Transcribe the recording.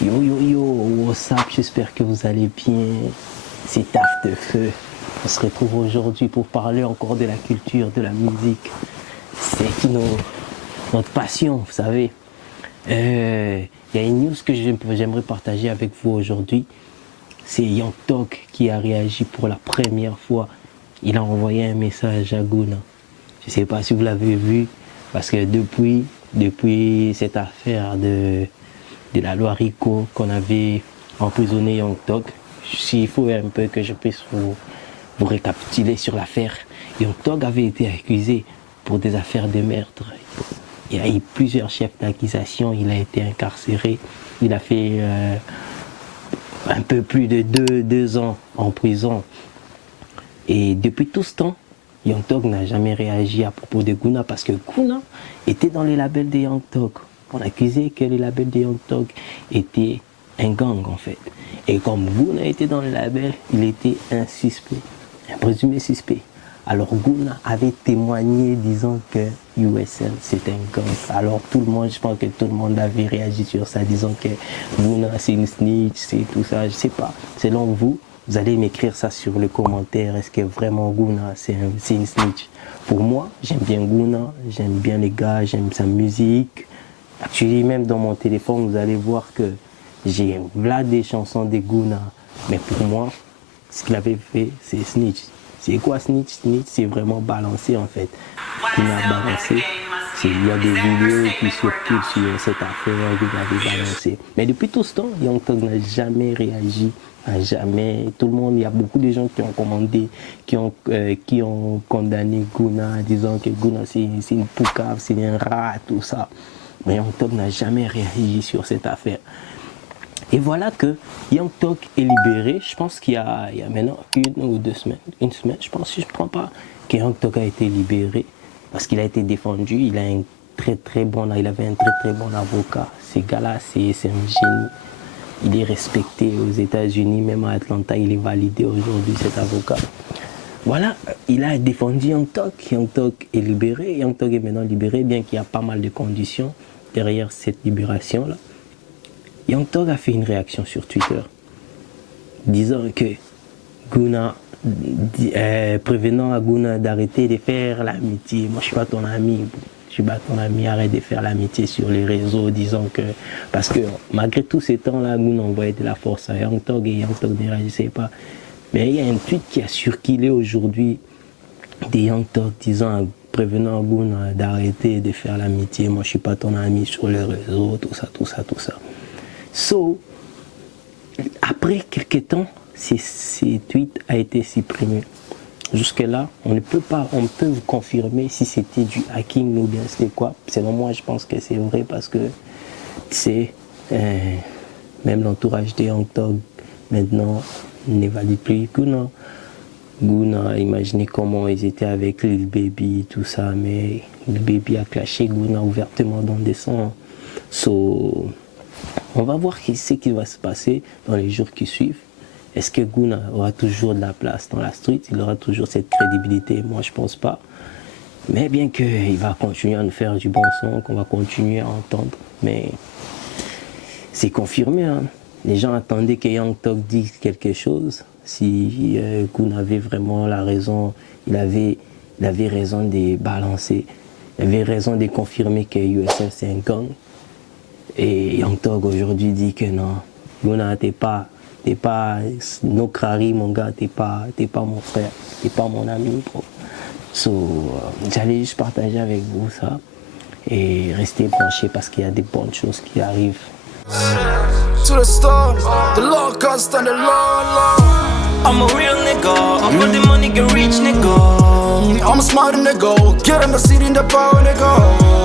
Yo yo yo, what's up, j'espère que vous allez bien. C'est Taf de Feu. On se retrouve aujourd'hui pour parler encore de la culture, de la musique. C'est notre passion, vous savez. Il y a une news que j'aimerais partager avec vous aujourd'hui. C'est Young Thug qui a réagi pour la première fois. Il a envoyé un message à Gunna. Je ne sais pas si vous l'avez vu, parce que depuis cette affaire de la loi RICO qu'on avait emprisonné Young Thug, s'il faut un peu que je puisse vous récapituler sur l'affaire, Young Thug avait été accusé pour des affaires de meurtre. Il y a eu plusieurs chefs d'accusation, il a été incarcéré, il a fait un peu plus de deux ans en prison. Et depuis tout ce temps, Young Thug n'a jamais réagi à propos de Gunna parce que Gunna était dans les labels de Young Thug. On accusait que les labels de Young Thug étaient un gang en fait. Et comme Gunna était dans le label, il était un suspect, un présumé suspect. Alors Gunna avait témoigné disant que USL c'est un gang. Alors tout le monde, je pense que tout le monde avait réagi sur ça, disant que Gunna c'est une snitch, c'est tout ça, je sais pas. Selon vous, vous allez m'écrire ça sur le commentaire. Est-ce que vraiment Gunna c'est une snitch? Pour moi, j'aime bien Gunna, j'aime bien les gars, j'aime sa musique. Actuellement, même dans mon téléphone, vous allez voir que j'ai là des chansons de Gunna. Mais pour moi, ce qu'il avait fait, c'est snitch. C'est quoi snitch? Snitch, c'est vraiment balancer en fait. Gunna a balancé. Il y a des vidéos qui circulent sur cette affaire, Gunna avait balancé. Mais depuis tout ce temps, Young Thug n'a jamais réagi. Jamais. Tout le monde, il y a beaucoup de gens qui ont commandé, qui ont condamné Gunna, disant que Gunna c'est une poucave, c'est un rat, tout ça. Mais Young Thug n'a jamais réagi sur cette affaire. Et voilà que Young Thug est libéré. Je pense qu'il y a maintenant une semaine, je pense, si je ne me trompe pas, que Young Thug a été libéré parce qu'il a été défendu. Il avait un très très bon avocat. Ce gars-là, c'est un génie. Il est respecté aux États-Unis, même à Atlanta, il est validé aujourd'hui, cet avocat. Voilà, il a défendu Young Thug. Young Thug est libéré. Young Thug est maintenant libéré, bien qu'il y a pas mal de conditions derrière cette libération-là. Young Thug a fait une réaction sur Twitter, disant que Gunna, prévenant à Gunna d'arrêter de faire l'amitié. Moi, je ne suis pas ton ami. Je suis pas ton ami, arrête de faire l'amitié sur les réseaux, disant que... Parce que malgré tous ces temps-là, Gunna envoyait de la force à Young Thug et Young Thug ne réagissait pas. Mais il y a un tweet qui a circulé aujourd'hui de Young Thug prévenant Gunna d'arrêter de faire l'amitié. Moi, je ne suis pas ton ami sur les réseaux, tout ça. So, après quelques temps, ces tweets ont été supprimés. Jusque-là, on peut vous confirmer si c'était du hacking ou bien c'était quoi. Selon moi, je pense que c'est vrai parce que c'est même l'entourage de Young Thug maintenant ne valide plus Gunna. Gunna, imaginez comment ils étaient avec Lil Baby, tout ça, mais Lil Baby a clashé Gunna ouvertement dans des sons. So, on va voir ce qui va se passer dans les jours qui suivent. Est-ce que Gunna aura toujours de la place dans la street? Il aura toujours cette crédibilité? Moi, je pense pas. Mais bien qu'il va continuer à nous faire du bon son, qu'on va continuer à entendre. Mais c'est confirmé. Hein? Les gens attendaient que Young Thug dise quelque chose. Si Gunna avait vraiment la raison, il avait raison de balancer. Il avait raison de confirmer que USL c'est un gang. Et Young Thug aujourd'hui dit que non, Gunna t'es pas Nokrari, mon gars, t'es pas mon frère, t'es pas mon ami, bro. So, j'allais juste partager avec vous ça et rester branché parce qu'il y a des bonnes choses qui arrivent. To the storm, the locust and the law. I'm a real nigga, I'm for the money, get rich nigga. I'm a smart nigga, get on the seat in the power nigga.